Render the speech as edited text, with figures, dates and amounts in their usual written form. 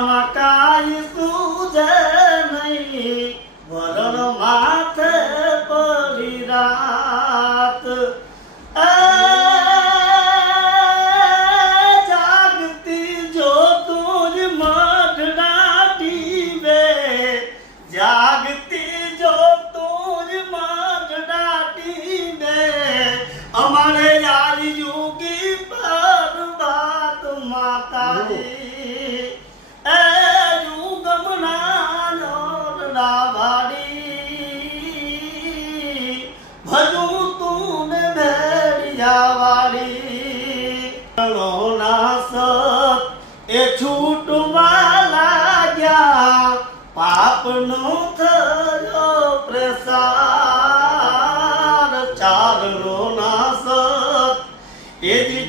આમાં કાંઈ સૂજે નહીં, વરણ માથે પડી રાત. જાગતી જો તું જ મઢડા ટીવે, જાગતી જો તું જ મઢડા ટીવે. અમારે યારી યુગી પર વાત માતાજી, એ યુગમના નોરડા વાળી, ભજું તું ને ભેડિયા વાળી. ના સત એ છૂટવા લાગ્યા, પાપનો થયો પ્રસાર. ચારણો ના સત એ દી